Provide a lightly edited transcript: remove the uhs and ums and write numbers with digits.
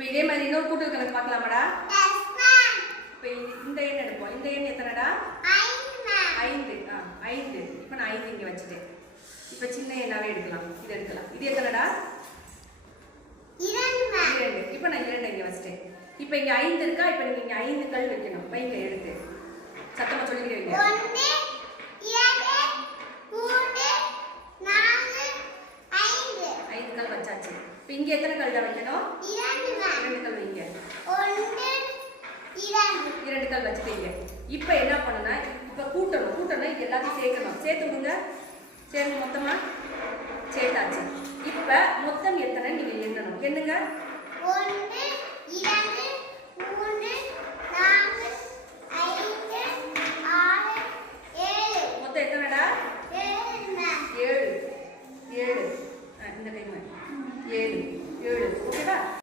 இப்போ இதே மாதிரி இன்னொரு கூட்டல் கணக்கு பார்க்கலாமாடா? இப்போ இந்த எண் எடுப்போம். இந்த எண் எத்தனைடா? 5. 5. இப்போ நான் 5 இங்கே வச்சுட்டேன். இப்போ சின்ன எண்ணாவே எடுக்கலாம். இது எடுக்கலாம். இது எத்தனைடா? 2. இப்போ நான் 2 இங்கே வச்சுட்டேன். இப்போ இங்கே 5 இருக்கா? இப்போ நீங்கள் இங்கே 5 கல் வைக்கணும். வைங்க எடுத்து சத்தமாக சொல்லிக்கிறீங்க. 5 கல் வச்சாச்சு. இப்போ இங்கே எத்தனை கல்டா வைக்கணும்? 2 கல் வைங்க. 2 கல் வச்சுட்டீங்க. இப்போ என்ன பண்ணுனா இப்போ கூட்டணும் இது எல்லாத்தையும் சேர்க்கணும். சேர்த்து விடுங்க. சேர்ந்து மொத்தமா சேர்த்தாச்சு. இப்போ மொத்தம் எத்தனை நீங்க எண்ணணும். என்னங்க? 1